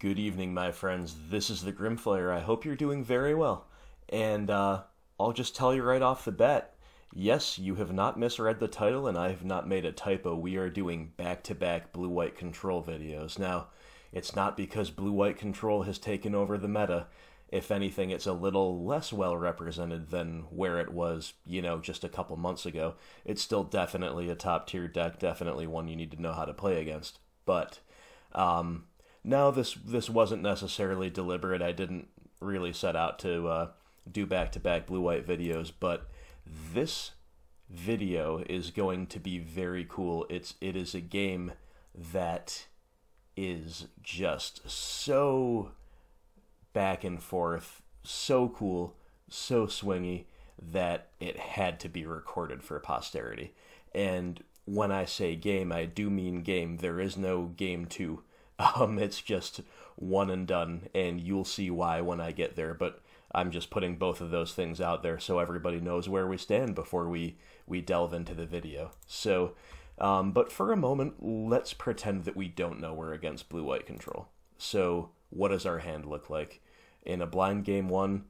Good evening, my friends. This is the Grimflayer. I hope you're doing very well. And I'll just tell you right off the bat, yes, you have not misread the title, and I have not made a typo. We are doing back-to-back blue-white control videos. Now, it's not because blue-white control has taken over the meta. If anything, it's a little less well represented than where it was, just a couple months ago. It's still definitely a top-tier deck, definitely one you need to know how to play against. But, no, this wasn't necessarily deliberate. I didn't really set out to do back-to-back blue-white videos, but this video is going to be very cool. It is a game that is just so back and forth, so cool, so swingy, that it had to be recorded for posterity. And when I say game, I do mean game. There is no game 2. It's just one and done, and you'll see why when I get there, but I'm just putting both of those things out there so everybody knows where we stand before we delve into the video. So, but for a moment, let's pretend that we don't know we're against blue-white control. So, what does our hand look like? In a blind game 1,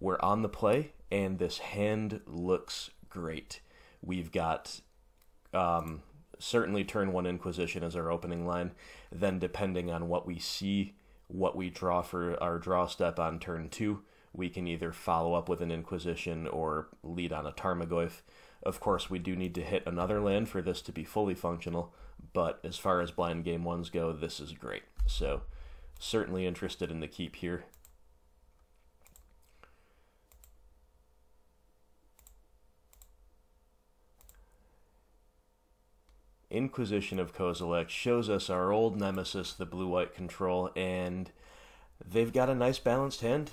we're on the play, and this hand looks great. We've got certainly turn 1 Inquisition as our opening line. Then depending on what we see, what we draw for our draw step on turn 2, we can either follow up with an Inquisition or lead on a Tarmogoyf. Of course, we do need to hit another land for this to be fully functional, but as far as blind game 1s go, this is great. So, certainly interested in the keep here. Inquisition of Kozilek shows us our old nemesis, the blue-white control, and they've got a nice balanced hand.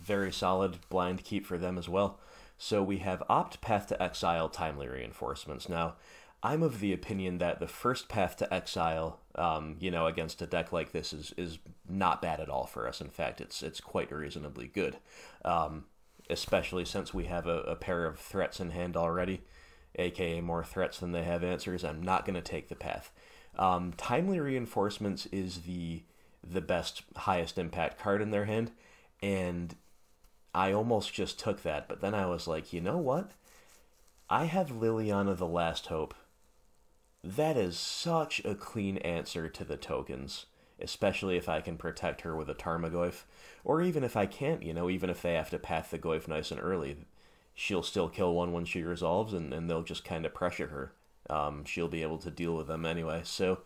Very solid blind keep for them as well. So we have Opt, Path to Exile, Timely Reinforcements. Now, I'm of the opinion that the first Path to Exile, against a deck like this is not bad at all for us. In fact, it's quite reasonably good, especially since we have a pair of threats in hand already, aka more threats than they have answers. I'm not going to take the path. Timely Reinforcements is the best, highest impact card in their hand, and I almost just took that, but then I was like, you know what? I have Liliana the Last Hope. That is such a clean answer to the tokens, especially if I can protect her with a Tarmogoyf, or even if I can't, even if they have to path the Goyf nice and early, she'll still kill one when she resolves, and they'll just kind of pressure her. She'll be able to deal with them anyway. So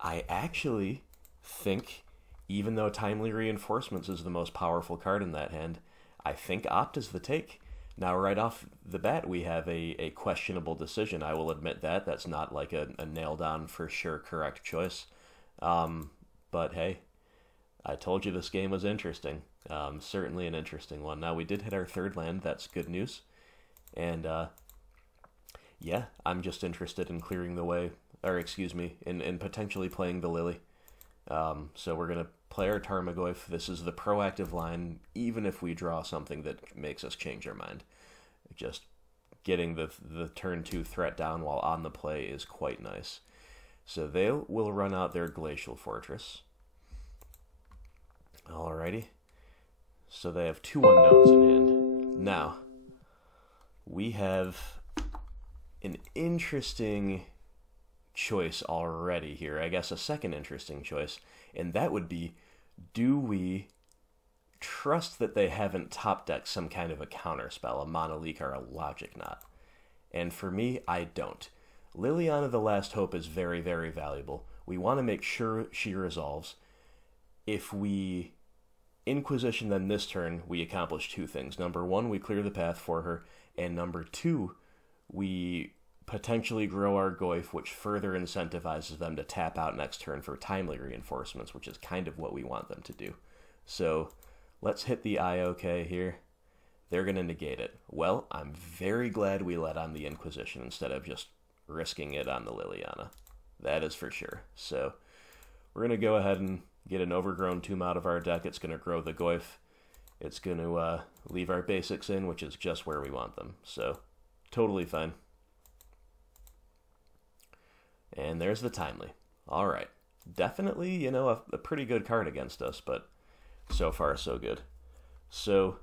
I actually think, even though Timely Reinforcements is the most powerful card in that hand, I think Opt is the take. Now, right off the bat, we have a questionable decision. I will admit that. That's not like a nailed-on, for sure, correct choice. But hey, I told you this game was interesting. Certainly an interesting one. Now, we did hit our third land. That's good news. And, yeah, I'm just interested in clearing the way, or excuse me, in potentially playing the Lily. So we're going to play our Tarmogoyf. This is the proactive line, even if we draw something that makes us change our mind. Just getting the turn 2 threat down while on the play is quite nice. So they will run out their Glacial Fortress. Alrighty. So they have 2 unknowns in hand. Now, we have an interesting choice already here. I guess a second interesting choice, and that would be, do we trust that they haven't top decked some kind of a counter spell, a Mono-Leak or a Logic Knot? And for me, I don't. Liliana the Last Hope is very, very valuable. We want to make sure she resolves. If we Inquisition then this turn, we accomplish 2 things. Number 1, we clear the path for her, and number 2, we potentially grow our Goyf, which further incentivizes them to tap out next turn for Timely Reinforcements, which is kind of what we want them to do. So let's hit the IOK here. They're going to negate it. Well, I'm very glad we let on the Inquisition instead of just risking it on the Liliana. That is for sure. So we're going to go ahead and get an overgrown tomb out of our deck. It's going to grow the Goyf. It's going to leave our basics in, which is just where we want them. So totally fine. And there's the Timely. All right. definitely, you know, a pretty good card against us, but so far so good. So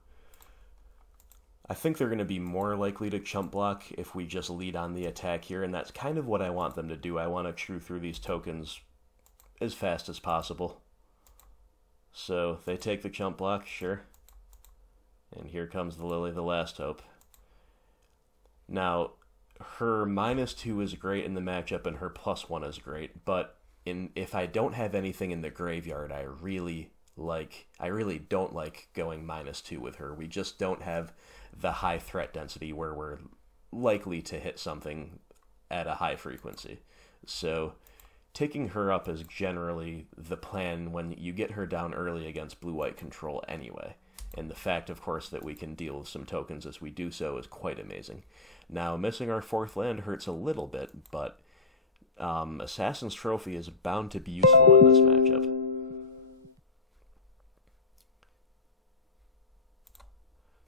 I think they're going to be more likely to chump block if we just lead on the attack here, and that's kind of what I want them to do. I want to chew through these tokens as fast as possible. So they take the chump block, sure. And here comes the Lily, the last hope. Now, her -2 is great in the matchup, and her +1 is great, but if I don't have anything in the graveyard, I really don't like going -2 with her. We just don't have the high threat density where we're likely to hit something at a high frequency. So taking her up is generally the plan when you get her down early against blue-white control anyway. And the fact, of course, that we can deal some tokens as we do so is quite amazing. Now, missing our 4th land hurts a little bit, but Assassin's Trophy is bound to be useful in this matchup.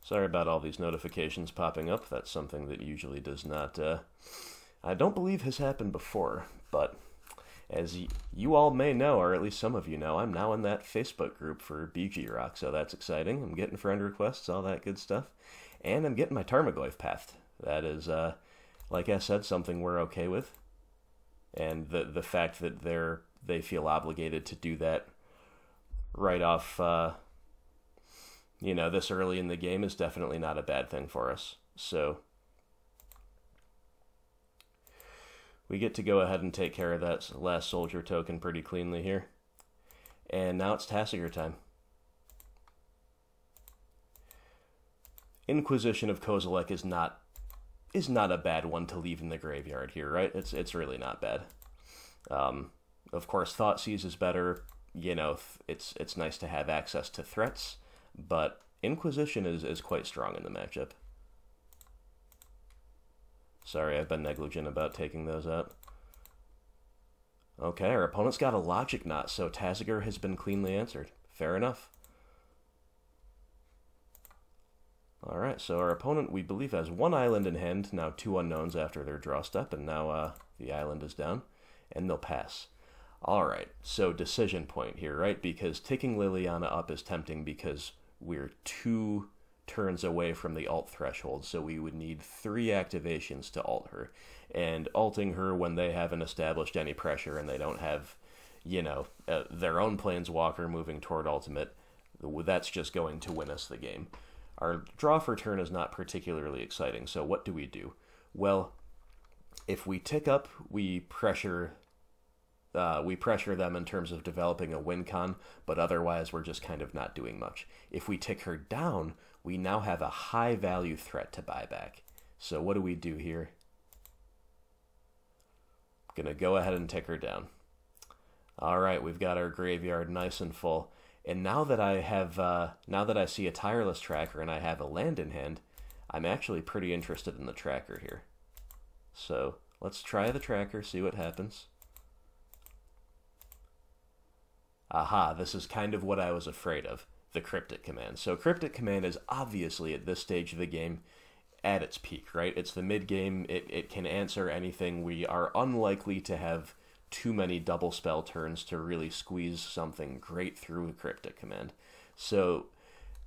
Sorry about all these notifications popping up. That's something that usually does not, I don't believe has happened before, but as you all may know, or at least some of you know, I'm now in that Facebook group for BG Rock, so that's exciting. I'm getting friend requests, all that good stuff, and I'm getting my Tarmogoyf pathed. That is, like I said, something we're okay with, and the fact that they feel obligated to do that right off, you know, this early in the game is definitely not a bad thing for us. So we get to go ahead and take care of that last soldier token pretty cleanly here. And now it's Tasigur time. Inquisition of Kozilek is not a bad one to leave in the graveyard here, right? It's really not bad. Of course, Thoughtseize is better. You know, it's nice to have access to threats, but Inquisition is quite strong in the matchup. Sorry, I've been negligent about taking those out. Okay, our opponent's got a Logic Knot, so Tasigur has been cleanly answered. Fair enough. Alright, so our opponent, we believe, has 1 island in hand, now 2 unknowns after their draw step, and now the island is down, and they'll pass. Alright, so decision point here, right? Because taking Liliana up is tempting because we're 2 turns away from the alt threshold, so we would need 3 activations to alt her. And alting her when they haven't established any pressure and they don't have, you know, their own planeswalker moving toward ultimate, that's just going to win us the game. Our draw for turn is not particularly exciting, so what do we do? Well, if we tick up, we pressure them in terms of developing a win con, but otherwise we're just kind of not doing much. If we tick her down, we now have a high value threat to buy back. So what do we do here? Gonna go ahead and tick her down. Alright, we've got our graveyard nice and full. And now that I have, now that I see a Tireless Tracker and I have a land in hand, I'm actually pretty interested in the tracker here. So let's try the tracker, see what happens. Aha, this is kind of what I was afraid of, the Cryptic Command. So Cryptic Command is obviously at this stage of the game at its peak, right? It's the mid-game, it can answer anything. We are unlikely to have too many double spell turns to really squeeze something great through a Cryptic Command. So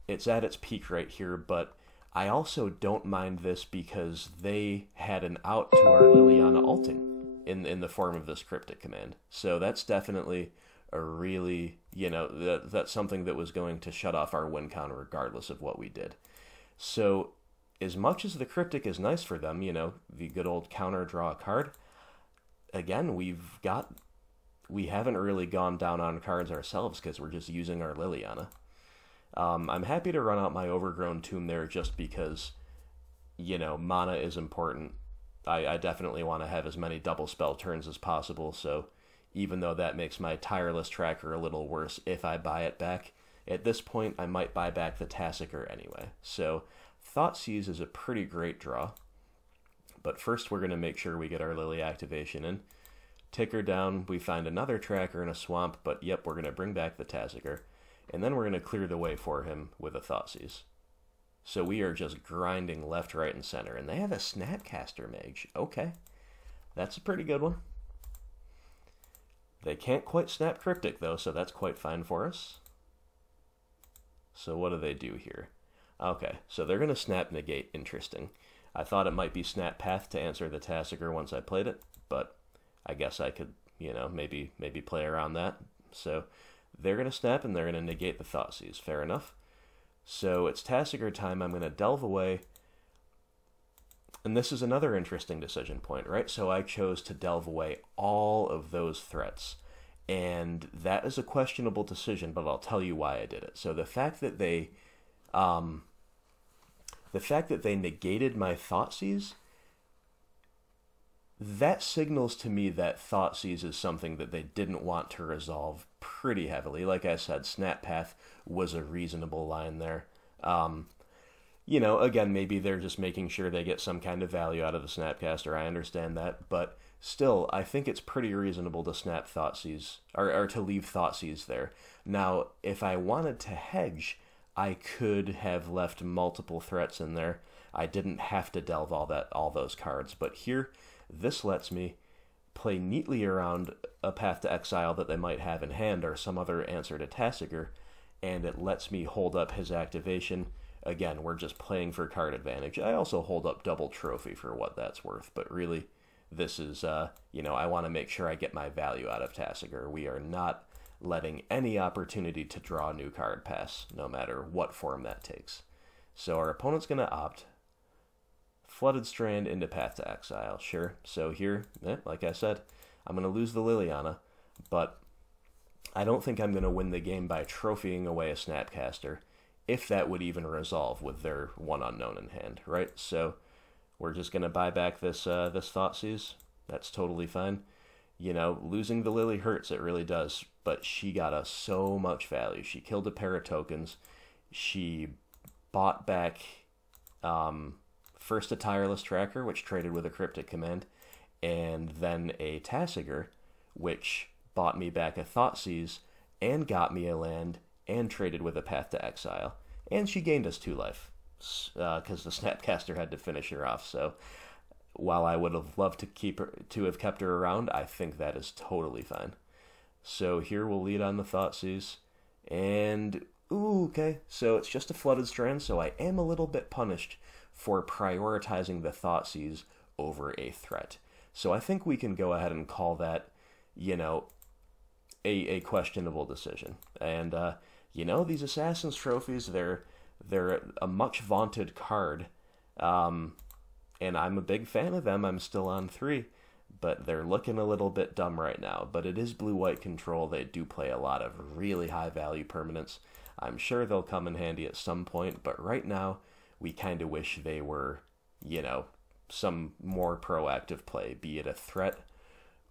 it's at its peak right here, but I also don't mind this because they had an out to our Liliana alting in the form of this Cryptic Command. So that's definitely a really, you know, that's something that was going to shut off our win count regardless of what we did. So as much as the Cryptic is nice for them, you know, the good old counter draw a card, again, we haven't really gone down on cards ourselves because we're just using our Liliana. I'm happy to run out my Overgrown Tomb there just because, you know, mana is important. I definitely want to have as many double spell turns as possible, so even though that makes my Tireless Tracker a little worse if I buy it back, at this point I might buy back the Tasigur anyway. So Thoughtseize is a pretty great draw. But first we're going to make sure we get our Lily activation in. Tick her down, we find another tracker in a swamp, but yep, we're going to bring back the Tasigur. And then we're going to clear the way for him with a Thoughtseize. So we are just grinding left, right, and center. And they have a Snapcaster Mage. Okay. That's a pretty good one. They can't quite snap Cryptic, though, so that's quite fine for us. So what do they do here? Okay, so they're going to snap Negate. Interesting. I thought it might be snap Path to answer the Tasigur once I played it, but I guess I could, you know, maybe play around that. So they're going to snap and they're going to negate the Thoughtseize. Fair enough. So it's Tasigur time. I'm going to delve away. And this is another interesting decision point, right? So I chose to delve away all of those threats. And that is a questionable decision, but I'll tell you why I did it. So the fact that they negated my Thoughtseize, that signals to me that Thoughtseize is something that they didn't want to resolve pretty heavily. Like I said, Snap Path was a reasonable line there. You know, again, maybe they're just making sure they get some kind of value out of the Snapcaster. I understand that, but still, I think it's pretty reasonable to snap Thoughtseize, or to leave Thoughtseize there. Now, if I wanted to hedge, I could have left multiple threats in there. I didn't have to delve all those cards, but here, this lets me play neatly around a Path to Exile that they might have in hand, or some other answer to Tasigur, and it lets me hold up his activation. Again, we're just playing for card advantage. I also hold up double trophy for what that's worth, but really, this is, you know, I want to make sure I get my value out of Tasigur. We are not letting any opportunity to draw a new card pass, no matter what form that takes. So our opponent's going to opt Flooded Strand into Path to Exile. Sure. So here, like I said, I'm going to lose the Liliana, but I don't think I'm going to win the game by trophying away a Snapcaster, if that would even resolve with their one unknown in hand, right? So we're just going to buy back this Thoughtseize. That's totally fine. You know, losing the Lily hurts, it really does, but she got us so much value. She killed a pair of tokens. She bought back first a Tireless Tracker, which traded with a Cryptic Command, and then a Tasigur, which bought me back a Thoughtseize and got me a land and traded with a Path to Exile. And she gained us 2 life, because the Snapcaster had to finish her off. So while I would have loved to have kept her around, I think that is totally fine. So here we'll lead on the Thoughtseize. And, ooh, okay, so it's just a Flooded Strand, so I am a little bit punished for prioritizing the Thoughtseize over a threat. So I think we can go ahead and call that, you know, a questionable decision. And, you know, these Assassin's Trophies, they're a much vaunted card, and I'm a big fan of them. I'm still on 3, but they're looking a little bit dumb right now. But it is blue-white control. They do play a lot of really high-value permanents. I'm sure they'll come in handy at some point, but right now, we kind of wish they were, you know, some more proactive play, be it a threat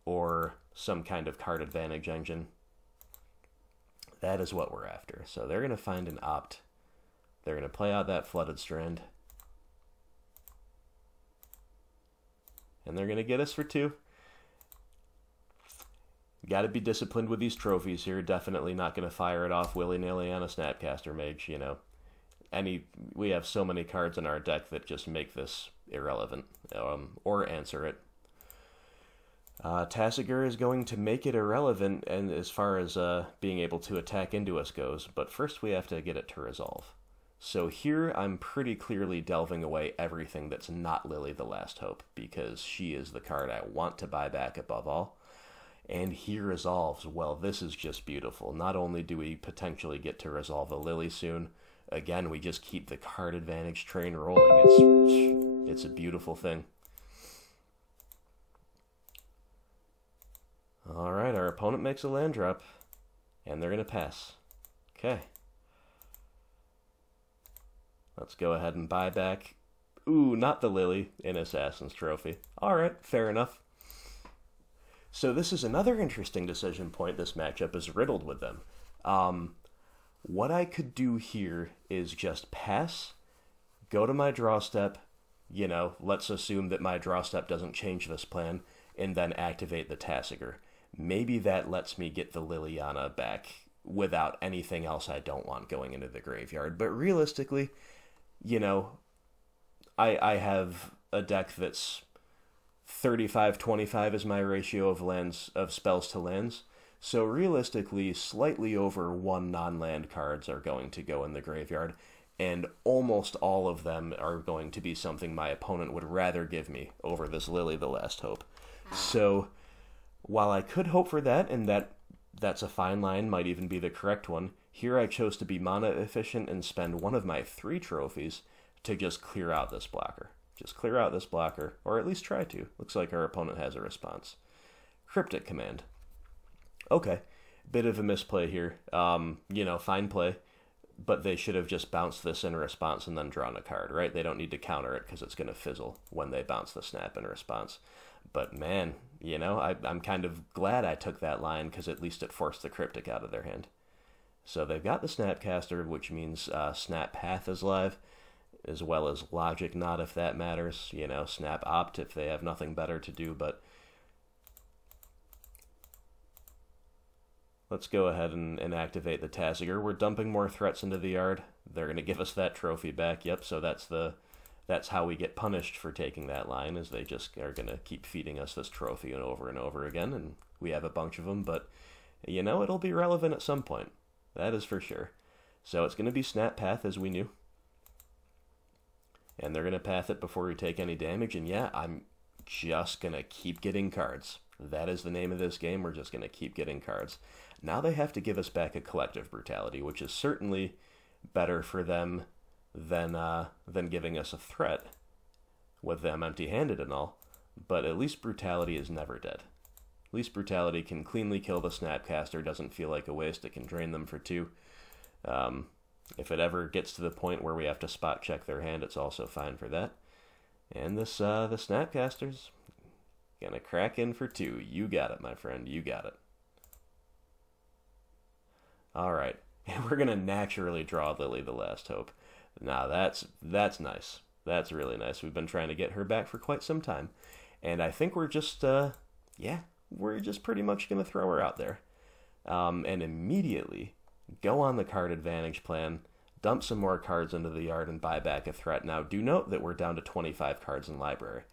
or some kind of card advantage engine. That is what we're after. So they're going to find an opt. They're going to play out that Flooded Strand. And they're going to get us for 2. Got to be disciplined with these trophies here. Definitely not going to fire it off willy-nilly on a Snapcaster Mage, you know. We have so many cards in our deck that just make this irrelevant, or answer it. Tasigur is going to make it irrelevant, and as far as being able to attack into us goes, but first we have to get it to resolve. So here I'm pretty clearly delving away everything that's not Lily the Last Hope, because she is the card I want to buy back above all. And he resolves. Well, this is just beautiful. Not only do we potentially get to resolve a Lily soon, again, we just keep the card advantage train rolling. It's a beautiful thing. Alright, our opponent makes a land drop, and they're going to pass. Okay. Let's go ahead and buy back. Ooh, not the Lily in Assassin's Trophy. Alright, fair enough. So this is another interesting decision point. This matchup is riddled with them. What I could do here is just pass, go to my draw step, you know, let's assume that my draw step doesn't change this plan, and then activate the Tasigur. Maybe that lets me get the Liliana back without anything else I don't want going into the graveyard. But realistically, you know, I have a deck that's 35-25 is my ratio of spells to lands. So realistically, slightly over 1 non-land cards are going to go in the graveyard, and almost all of them are going to be something my opponent would rather give me over this Lily the Last Hope. So while I could hope for that, and that's a fine line, might even be the correct one, here I chose to be mana efficient and spend one of my 3 trophies to just clear out this blocker. Just clear out this blocker, or at least try to. Looks like our opponent has a response. Cryptic Command. Okay, bit of a misplay here. Fine play, but they should have just bounced this in response and then drawn a card, right? They don't need to counter it because it's going to fizzle when they bounce the snap in response. But man, I'm kind of glad I took that line because at least it forced the Cryptic out of their hand. So they've got the Snapcaster, which means Snap Path is live, as well as Logic Knot if that matters. Snap Opt if they have nothing better to do, but let's go ahead and activate the Tassiger. We're dumping more threats into the yard. They're going to give us that trophy back. Yep, so that's how we get punished for taking that line, is they just are going to keep feeding us this trophy and over again, and we have a bunch of them, but, it'll be relevant at some point. That is for sure. So it's going to be Snap Path, as we knew. And they're going to path it before we take any damage, and yeah, I'm just going to keep getting cards. That is the name of this game. We're just going to keep getting cards. Now they have to give us back a Collective Brutality, which is certainly better for them than giving us a threat with them empty-handed and all. But at least Brutality is never dead. At least Brutality can cleanly kill the Snapcaster, doesn't feel like a waste, it can drain them for 2. If it ever gets to the point where we have to spot check their hand, it's also fine for that. And the Snapcaster's gonna crack in for 2. You got it, my friend, you got it. Alright, and we're gonna naturally draw Lily the Last Hope. Now that's nice. That's really nice. We've been trying to get her back for quite some time. And I think we're just, we're just pretty much going to throw her out there. And immediately go on the card advantage plan, dump some more cards into the yard, and buy back a threat. Now, do note that we're down to 25 cards in library.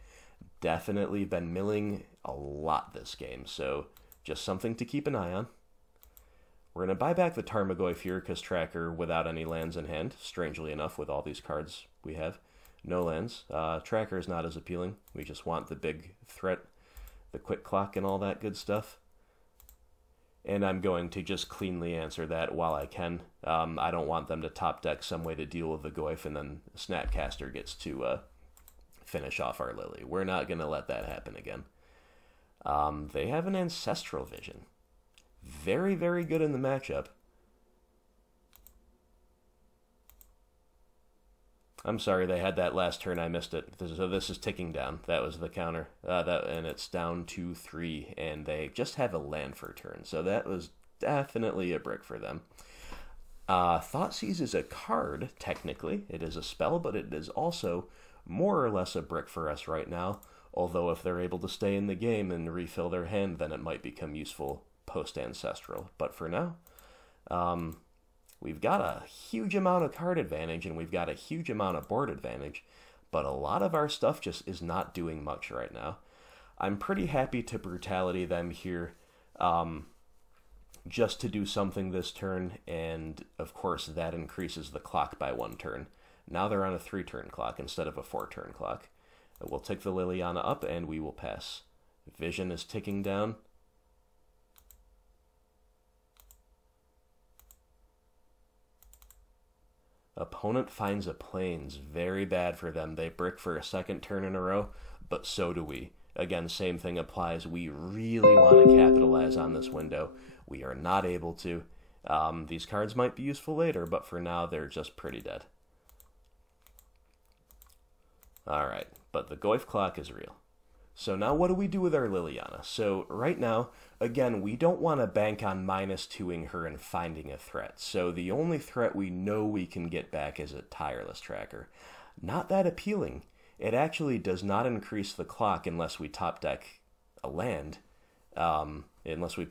Definitely been milling a lot this game, so just something to keep an eye on. We're going to buy back the Tarmogoyf here because Tracker without any lands in hand, strangely enough, with all these cards we have. No lands. Tracker is not as appealing. We just want the big threat, the quick clock and all that good stuff. And I'm going to just cleanly answer that while I can. I don't want them to top deck some way to deal with the Goyf and then Snapcaster gets to finish off our Lily. We're not going to let that happen again. They have an Ancestral Vision. Very, very good in the matchup. I'm sorry, they had that last turn. I missed it. So this is ticking down. That was the counter. And it's down to 3, and they just have a land for a turn. So that was definitely a brick for them. Thoughtseize is a card, technically. It is a spell, but it is also more or less a brick for us right now. Although if they're able to stay in the game and refill their hand, then it might become useful post-Ancestral. But for now, we've got a huge amount of card advantage and we've got a huge amount of board advantage, but a lot of our stuff just is not doing much right now. I'm pretty happy to Brutality them here just to do something this turn, and of course that increases the clock by 1 turn. Now they're on a 3-turn clock instead of a 4-turn clock. We'll tick the Liliana up and we will pass. Vision is ticking down. Opponent finds a Plains. Very bad for them. They brick for a 2nd turn in a row, but so do we. Again, same thing applies. We really want to capitalize on this window. We are not able to. These cards might be useful later, but for now, they're just pretty dead. Alright, but the Goyf clock is real. So now what do we do with our Liliana? So right now, again, we don't want to bank on -2ing her and finding a threat. So the only threat we know we can get back is a Tireless Tracker. Not that appealing. It actually does not increase the clock unless we top deck a land. Unless we,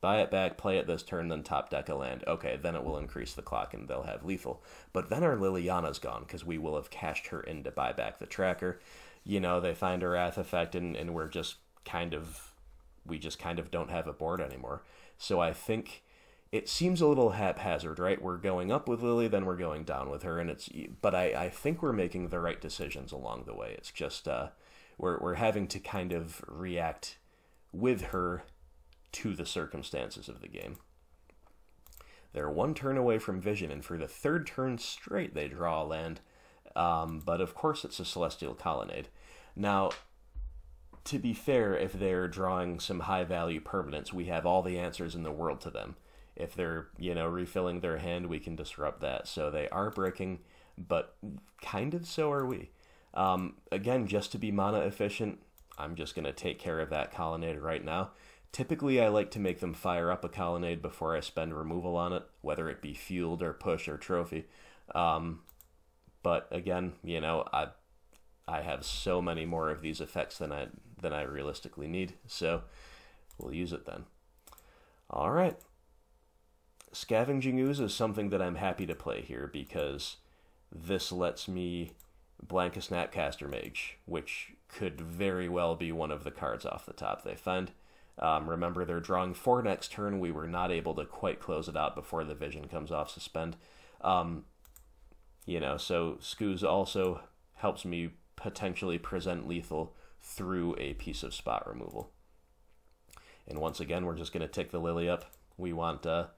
buy it back, play it this turn, then top deck a land. Okay, then it will increase the clock and they'll have lethal. But then our Liliana's gone because we will have cashed her in to buy back the Tracker. They find a Wrath effect and we just kind of don't have a board anymore. So I think it seems a little haphazard, right? We're going up with Lily, then we're going down with her, and but I think we're making the right decisions along the way. It's just we're having to kind of react with her to the circumstances of the game. They're one turn away from vision, and for the third turn straight, they draw a land. But of course, it's a Celestial Colonnade. Now, to be fair, if they're drawing some high-value permanents, we have all the answers in the world to them. If they're, refilling their hand, we can disrupt that. So they are breaking, but kind of so are we. Again, just to be mana efficient, I'm just going to take care of that Colonnade right now. Typically, I like to make them fire up a Colonnade before I spend removal on it, whether it be fueled or push or trophy. But again, I have so many more of these effects than I realistically need, so we'll use it then. All right. Scavenging Ooze is something that I'm happy to play here because this lets me blank a Snapcaster Mage, which could very well be one of the cards off the top they find. Remember, they're drawing 4 next turn. We were not able to quite close it out before the vision comes off suspend. So Scooz also helps me potentially present lethal through a piece of spot removal. And once again, we're just going to tick the Lily up. We want to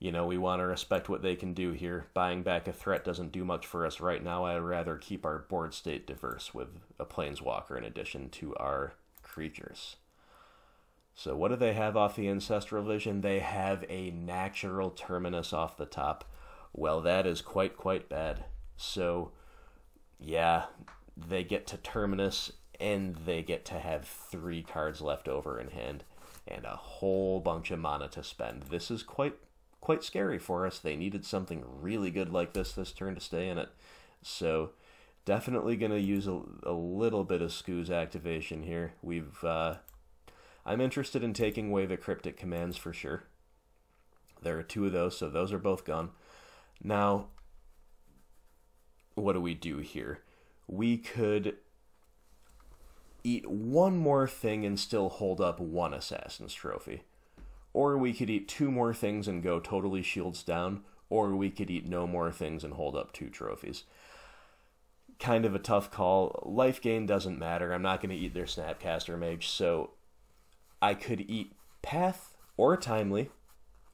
respect what they can do here. Buying back a threat doesn't do much for us right now. I'd rather keep our board state diverse with a Planeswalker in addition to our creatures. So what do they have off the Ancestral Vision? They have a Natural Terminus off the top. Well, that is quite bad. So, yeah, they get to Terminus, and they get to have 3 cards left over in hand, and a whole bunch of mana to spend. This is quite scary for us. They needed something really good like this turn to stay in it. So, definitely going to use a little bit of Scooz activation here. I'm interested in taking away the Cryptic Commands for sure. There are 2 of those, so those are both gone. Now, what do we do here? We could eat one more thing and still hold up 1 Assassin's Trophy. Or we could eat 2 more things and go totally shields down. Or we could eat no more things and hold up 2 trophies. Kind of a tough call. Life gain doesn't matter. I'm not going to eat their Snapcaster Mage, so I could eat Path or Timely,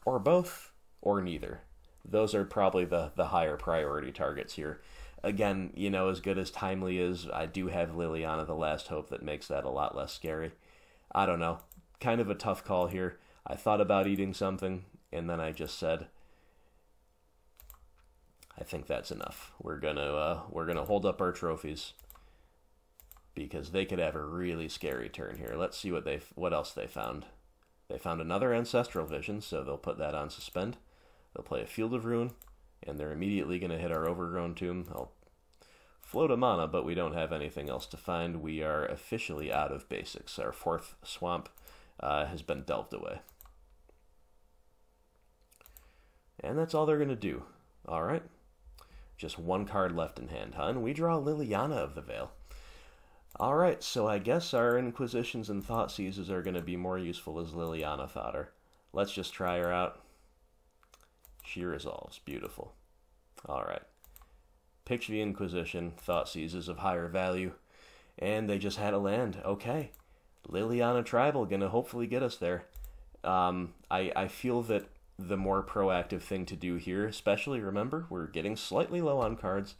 or both, or neither. Those are probably the higher priority targets here. Again, as good as Timely is, I do have Liliana the Last Hope that makes that a lot less scary. I don't know. Kind of a tough call here. I thought about eating something, and then I just said, I think that's enough. We're gonna hold up our trophies because they could have a really scary turn here. Let's see what else they found. They found another Ancestral Vision, so they'll put that on suspend. They'll play a Field of Ruin, and they're immediately going to hit our Overgrown Tomb. I'll float a mana, but we don't have anything else to find. We are officially out of basics. Our 4th swamp has been delved away. And that's all they're going to do. All right. Just 1 card left in hand, huh? And we draw Liliana of the Veil. All right, so I guess our Inquisitions and Thoughtseizes are going to be more useful as Liliana fodder. Let's just try her out. She resolves. Beautiful. All right. Picture the Inquisition. Thoughtseizes of higher value. And they just had a land. Okay. Liliana Tribal going to hopefully get us there. I feel that the more proactive thing to do here, especially, remember, we're getting slightly low on cards.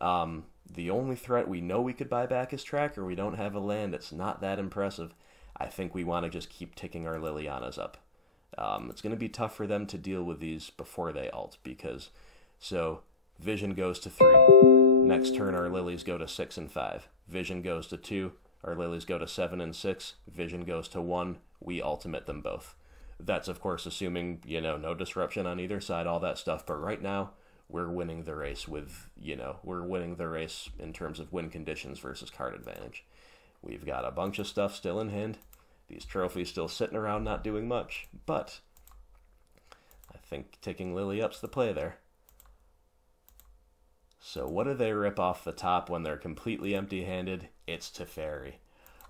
The only threat we know we could buy back is Tracker. We don't have a land. It's not that impressive. I think we want to just keep ticking our Lilianas up. It's going to be tough for them to deal with these before they ult because, so Vision goes to 3. Next turn our Lilies go to 6 and 5. Vision goes to 2. Our Lilies go to 7 and 6. Vision goes to 1. We ultimate them both. That's, of course, assuming, no disruption on either side, all that stuff. But right now, we're winning the race we're winning the race in terms of win conditions versus card advantage. We've got a bunch of stuff still in hand. These trophies still sitting around not doing much. But I think taking Lily up's the play there. So what do they rip off the top when they're completely empty-handed? It's Teferi.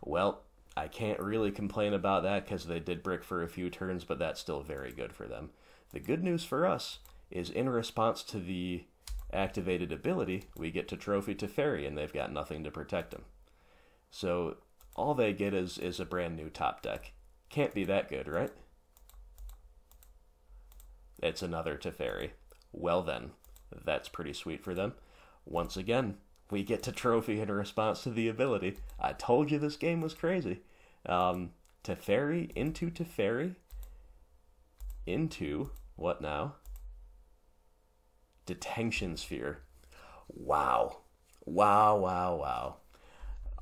Well, I can't really complain about that because they did brick for a few turns, but that's still very good for them. The good news for us is in response to the activated ability, we get to Trophy Teferi, and they've got nothing to protect them. So all they get is a brand new top deck. Can't be that good, right? It's another Teferi. Well then, that's pretty sweet for them. Once again, we get to Trophy in response to the ability. I told you this game was crazy. Teferi into what now? Detention Sphere. Wow. Wow, wow, wow.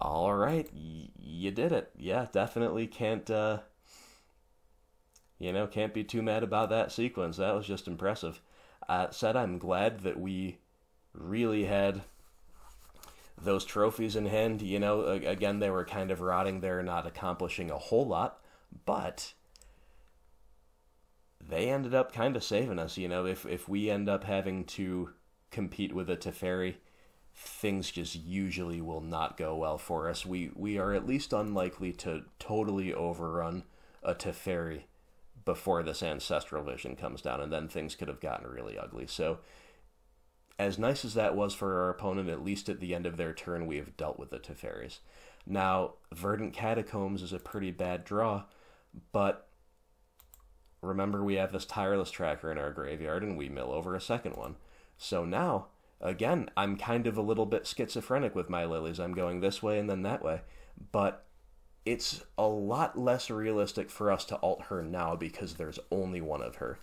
All right, you did it. Yeah, definitely can't, can't be too mad about that sequence. That was just impressive. Said I'm glad that we really had those trophies in hand. Again, they were kind of rotting there, not accomplishing a whole lot, but they ended up kind of saving us. If we end up having to compete with a Teferi, things just usually will not go well for us. We are at least unlikely to totally overrun a Teferi before this Ancestral Vision comes down, and then things could have gotten really ugly. So, as nice as that was for our opponent, at least at the end of their turn, we have dealt with the Teferis. Now, Verdant Catacombs is a pretty bad draw, but remember we have this Tireless Tracker in our graveyard, and we mill over a second one. So now, again, I'm kind of a little bit schizophrenic with my Lilies. I'm going this way and then that way, but it's a lot less realistic for us to alt her now because there's only one of her.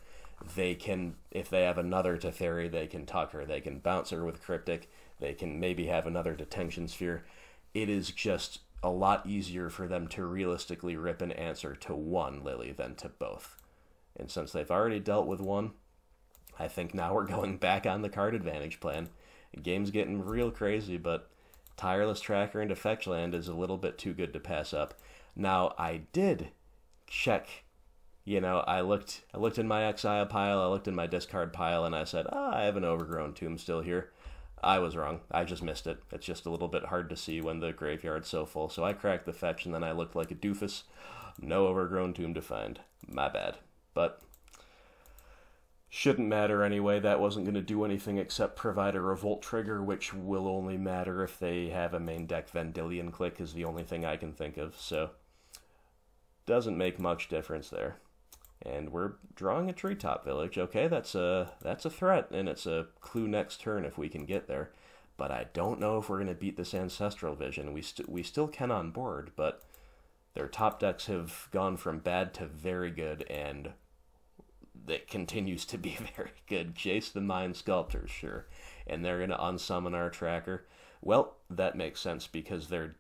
They can, if they have another Teferi, they can tuck her, they can bounce her with Cryptic, they can maybe have another Detention Sphere. It is just a lot easier for them to realistically rip an answer to one Lily than to both. And since they've already dealt with one, I think now we're going back on the card advantage plan. The game's getting real crazy, but Tireless Tracker into Fetchland is a little bit too good to pass up. Now, I did check, I looked in my exile pile, I looked in my discard pile, and I said, I have an Overgrown Tomb still here. I was wrong. I just missed it. It's just a little bit hard to see when the graveyard's so full. So I cracked the fetch, and then I looked like a doofus. No Overgrown Tomb to find. My bad. But shouldn't matter anyway. That wasn't going to do anything except provide a Revolt trigger, which will only matter if they have a main deck Vendilion click is the only thing I can think of. So doesn't make much difference there. And we're drawing a Treetop Village. Okay, that's a threat, and it's a clue next turn if we can get there. But I don't know if we're going to beat this Ancestral Vision. We still can on board, but their top decks have gone from bad to very good, and it continues to be very good. Chase the Mind Sculptors, sure. And they're going to unsummon our tracker. Well, that makes sense because they're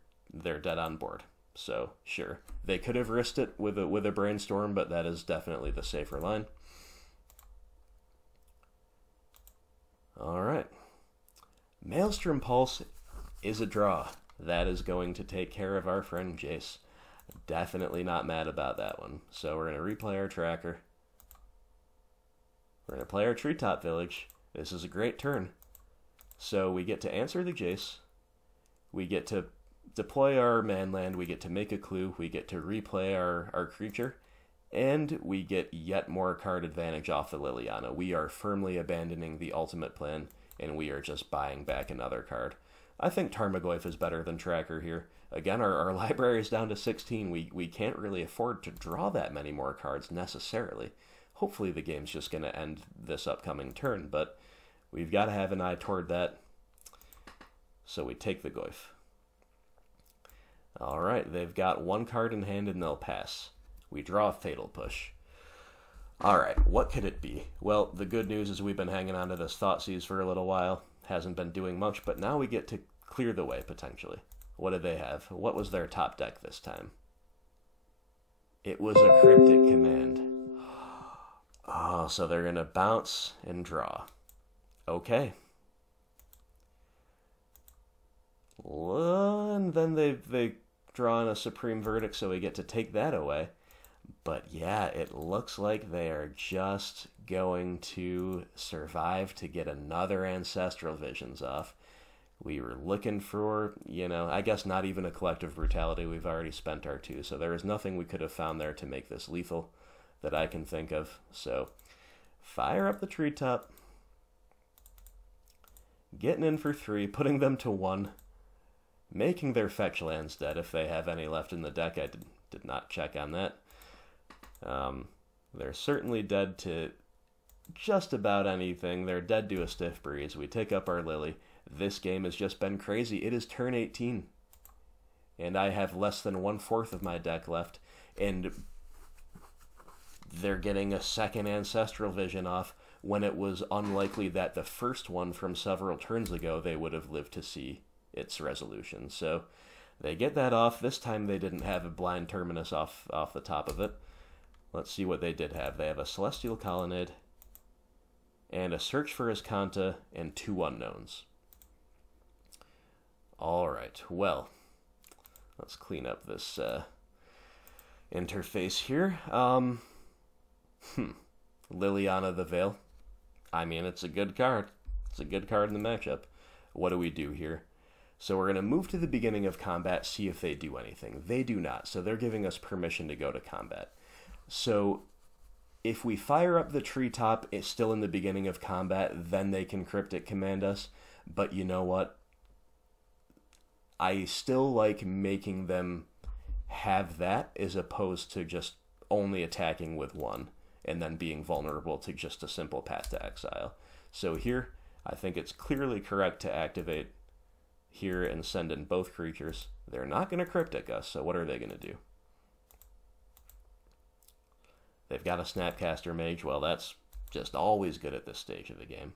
dead on board. So, sure. They could have risked it with a Brainstorm, but that is definitely the safer line. Alright. Maelstrom Pulse is a draw. That is going to take care of our friend Jace. Definitely not mad about that one. So we're going to replay our tracker. We're going to play our Treetop Village. This is a great turn. So we get to answer the Jace. We get to deploy our manland, we get to make a clue, we get to replay our creature, and we get yet more card advantage off the Liliana. We are firmly abandoning the ultimate plan, and we are just buying back another card. I think Tarmogoyf is better than Tracker here. Again, our library is down to 16. We can't really afford to draw that many more cards necessarily. Hopefully the game's just going to end this upcoming turn, but we've got to have an eye toward that. So we take the Goyf. Alright, they've got one card in hand and they'll pass. We draw a Fatal Push. Alright, what could it be? Well, the good news is we've been hanging on to this Thoughtseize for a little while. Hasn't been doing much, but now we get to clear the way, potentially. What did they have? What was their top deck this time? It was a Cryptic Command. Oh, so they're going to bounce and draw. Okay. And then they draw in a Supreme Verdict, so we get to take that away. But yeah, it looks like they are just going to survive to get another Ancestral Visions off. We were looking for, I guess not even a collective brutality. We've already spent our 2, so there is nothing we could have found there to make this lethal that I can think of. So, fire up the treetop. Getting in for 3, putting them to 1. Making their fetch lands dead if they have any left in the deck. I did not check on that. They're certainly dead to just about anything. They're dead to a stiff breeze. We take up our Lily. This game has just been crazy. It is turn 18. And I have less than 1/4 of my deck left. And they're getting a second Ancestral Vision off when it was unlikely that the first one from several turns ago they would have lived to see its resolution. So they get that off. This time they didn't have a blind Terminus off the top of it. Let's see what they did have. They have a Celestial Colonnade and a Search for Azcanta and 2 unknowns. Alright, well, let's clean up this interface here. Liliana the Veil. I mean, it's a good card. It's a good card in the matchup. What do we do here? So we're going to move to the beginning of combat, see if they do anything. They do not, so they're giving us permission to go to combat. So if we fire up the treetop, it's still in the beginning of combat, then they can Cryptic Command us. But you know what? I still like making them have that as opposed to just only attacking with 1 and then being vulnerable to just a simple Path to Exile. So here, I think it's clearly correct to activate here and send in both creatures. They're not going to Cryptic us, so what are they going to do? They've got a Snapcaster Mage. Well, that's just always good at this stage of the game.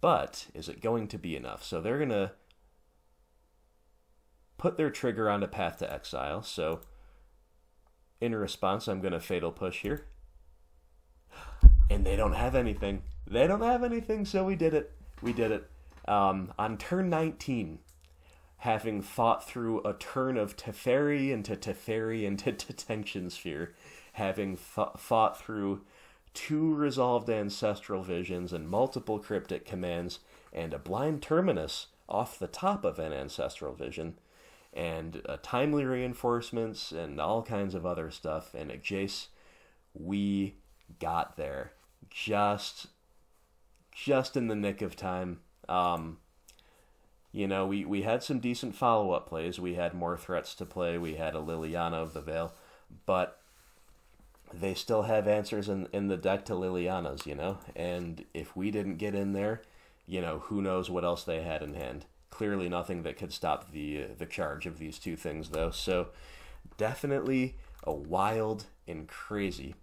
But is it going to be enough? So they're going to put their trigger onto Path to Exile. So in response, I'm going to Fatal Push here. And they don't have anything. They don't have anything, so we did it. We did it. On turn 19, having fought through a turn of Teferi into Tension Sphere, having fought through 2 resolved Ancestral Visions and multiple Cryptic Commands, and a blind Terminus off the top of an Ancestral Vision, and timely reinforcements, and all kinds of other stuff, and a Jace, we got there. Just in the nick of time. We had some decent follow-up plays. We had more threats to play. We had a Liliana of the Veil, but they still have answers in the deck to Liliana's, and if we didn't get in there, who knows what else they had in hand. Clearly nothing that could stop the charge of these 2 things, though. So definitely a wild and crazy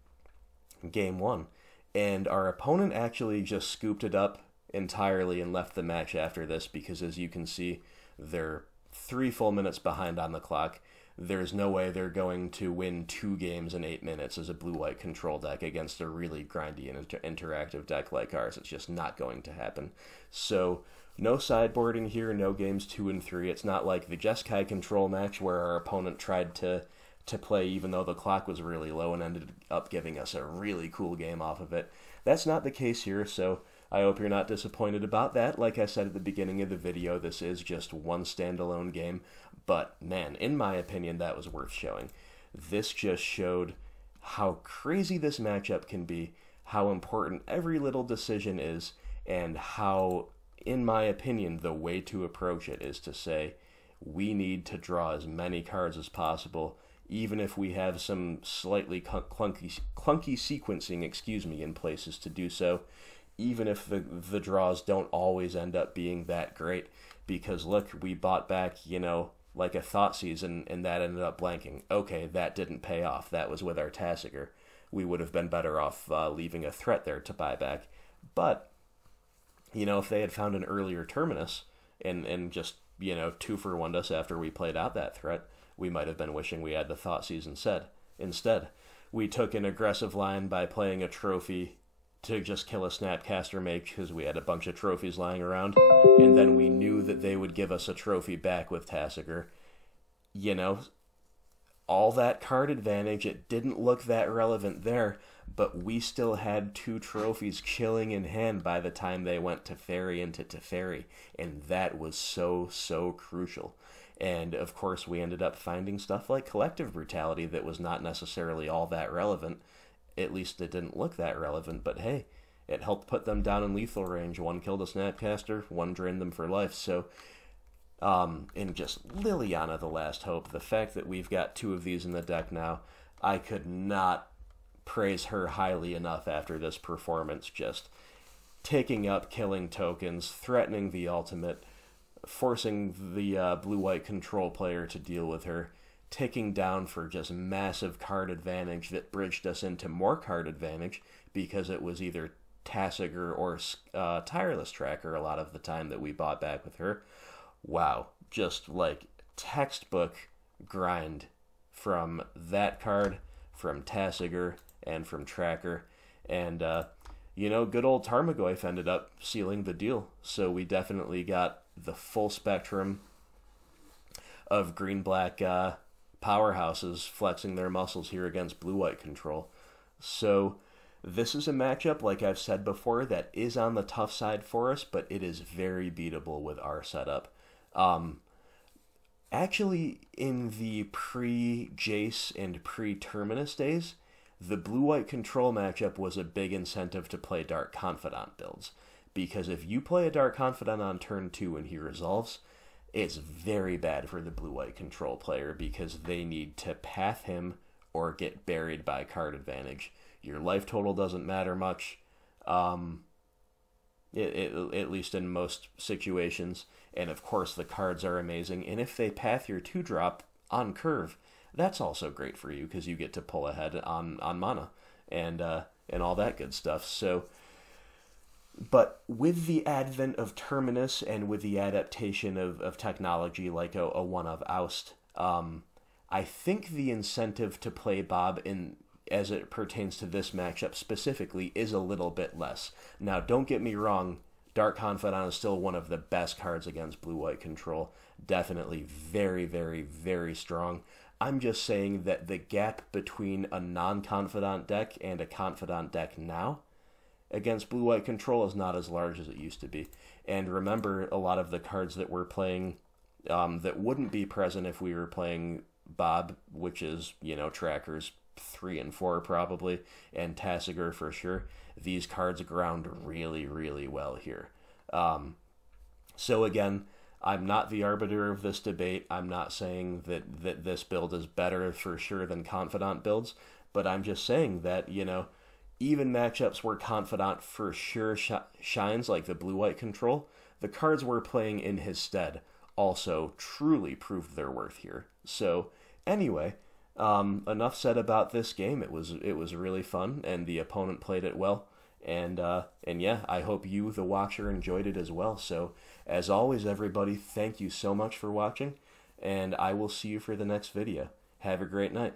game 1. And our opponent actually just scooped it up entirely and left the match after this because, as you can see, they're 3 full minutes behind on the clock. There's no way they're going to win 2 games in 8 minutes as a blue-white control deck against a really grindy and interactive deck like ours. It's just not going to happen. So no sideboarding here, no games 2 and 3. It's not like the Jeskai control match where our opponent tried to play even though the clock was really low and ended up giving us a really cool game off of it. That's not the case here, so I hope you're not disappointed about that. Like I said at the beginning of the video, this is just one standalone game, but man, in my opinion, that was worth showing. This just showed how crazy this matchup can be, how important every little decision is, and how, in my opinion, the way to approach it is to say, we need to draw as many cards as possible, even if we have some slightly clunky sequencing, in places to do so, even if the draws don't always end up being that great, because look, we bought back, like a Thoughtseize, and that ended up blanking. Okay, that didn't pay off. That was with our Tasigur. We would have been better off leaving a threat there to buy back. But, if they had found an earlier Terminus and just, 2-for-1'd us after we played out that threat, we might have been wishing we had the Thoughtseize instead. We took an aggressive line by playing a trophy to just kill a Snapcaster Mage because we had a bunch of trophies lying around, and then we knew that they would give us a trophy back with Tasigur. all that card advantage. It didn't look that relevant there, but we still had 2 trophies chilling in hand by the time they went Teferi into Teferi, and that was so, so crucial. And of course, we ended up finding stuff like Collective Brutality that was not necessarily all that relevant. At least it didn't look that relevant, but hey, it helped put them down in lethal range. 1 killed a Snapcaster, 1 drained them for life. So, and just Liliana, the Last Hope, the fact that we've got 2 of these in the deck now, I could not praise her highly enough after this performance. Just taking up killing tokens, threatening the ultimate, forcing the blue-white control player to deal with her, taking down for just massive card advantage that bridged us into more card advantage because it was either Tassiger or Tireless Tracker a lot of the time that we bought back with her. Wow, just like textbook grind from that card, from Tassiger, and from Tracker. And, good old Tarmogoyf ended up sealing the deal. So we definitely got the full spectrum of green-black powerhouses flexing their muscles here against blue-white control. So this is a matchup, like I've said before, that is on the tough side for us, but it is very beatable with our setup. Actually, in the pre-Jace and pre-Terminus days, the blue-white control matchup was a big incentive to play Dark Confidant builds, because if you play a Dark Confidant on turn 2 and he resolves, it's very bad for the blue-white control player because they need to path him or get buried by card advantage. Your life total doesn't matter much, at least in most situations. And of course, the cards are amazing. And if they path your 2-drop on curve, that's also great for you because you get to pull ahead on mana and all that good stuff. So, but with the advent of Terminus and with the adaptation of technology like a one of Oust, I think the incentive to play Bob as it pertains to this matchup specifically is a little bit less. Now, don't get me wrong, Dark Confidant is still one of the best cards against blue-white control. Definitely very, very, very strong. I'm just saying that the gap between a non-Confidant deck and a Confidant deck now against blue-white control is not as large as it used to be. And remember, a lot of the cards that we're playing that wouldn't be present if we were playing Bob, which is, Trackers 3 and 4 probably, and Tassiger for sure, these cards ground really, really well here. So again, I'm not the arbiter of this debate. I'm not saying that this build is better for sure than Confidant builds, but I'm just saying that, even matchups where Confidant for sure shines, like the blue-white control, the cards we're playing in his stead also truly proved their worth here. So anyway, enough said about this game. It was really fun, and the opponent played it well. And yeah, I hope you, the watcher, enjoyed it as well. So as always, everybody, thank you so much for watching, and I will see you for the next video. Have a great night.